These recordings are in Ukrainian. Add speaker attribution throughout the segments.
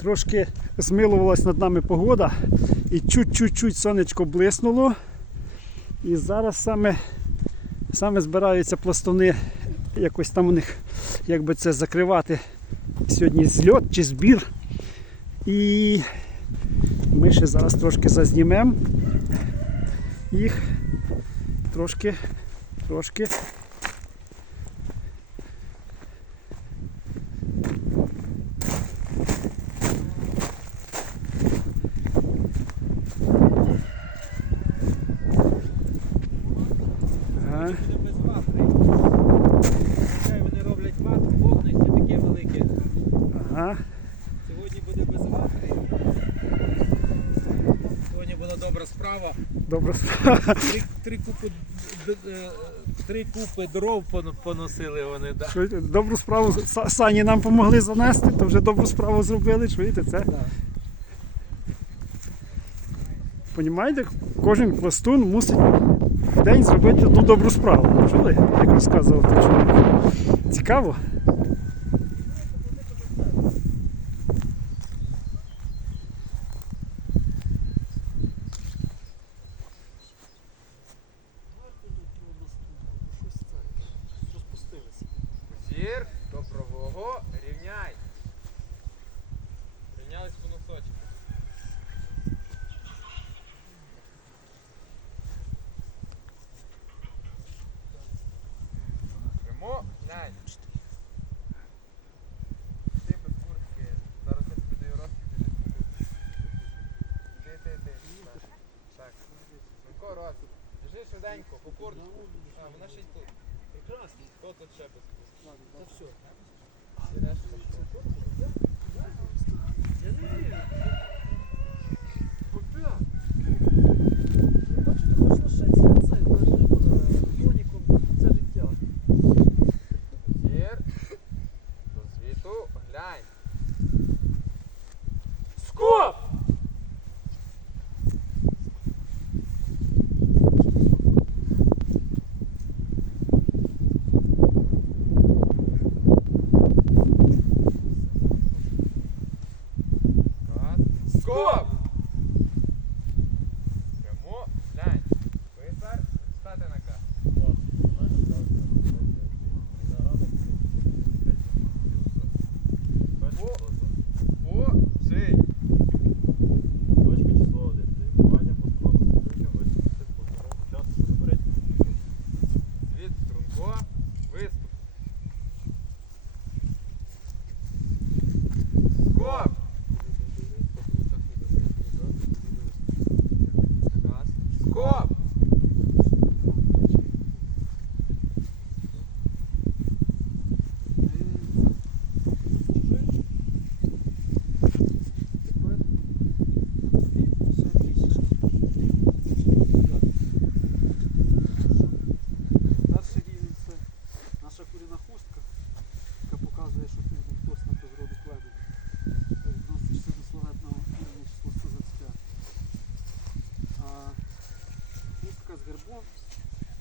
Speaker 1: Трошки змилувалась над нами погода і чуть-чуть сонечко блиснуло. І зараз саме, саме збираються пластуни якось там у них, як це закривати сьогодні зльот чи збір. І ми ще зараз трошки зазнімемо їх. Трошки, трошки.
Speaker 2: Сьогодні була добра справа. Три, три купи е, три купи дров поносили вони. Да.
Speaker 1: Добру справу сані нам допомогли занести, то вже добру справу зробили. Чуєте, це? Понімаєте, кожен пластун мусить в день зробити ту добру справу. Чули, як розказував той чоловік? Цікаво?
Speaker 2: Зір, до правого, рівняй. Рівнялись по носочку. Прямо, глянь. Ти без куртки. Зараз я тобі даю розкид. Ти, ти, ти. Так. Швидко, Рос. Біжи швиденько, по куртку. А, вона ще й тут. Прекрасно. Хто тут ще без куртки? Та все.
Speaker 3: That's for sure.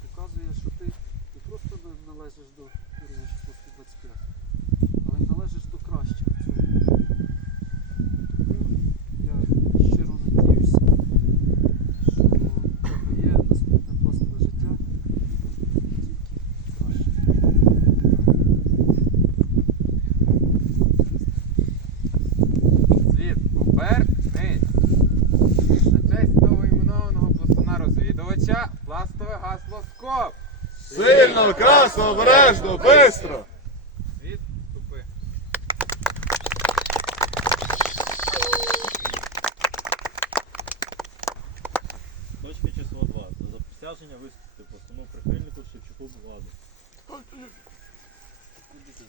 Speaker 3: Показує, що ти не просто належиш до рівня число 125, але й належиш до кращих в
Speaker 2: розвідувача пластове гасло СКОП.
Speaker 4: Сильно, красно, обережно, бистро!
Speaker 2: Звіт ступи.
Speaker 5: Точка число 2. До заприсяження виступити постанову прихильнику Шевчуку влади.
Speaker 2: Звіт струнко. Виступ.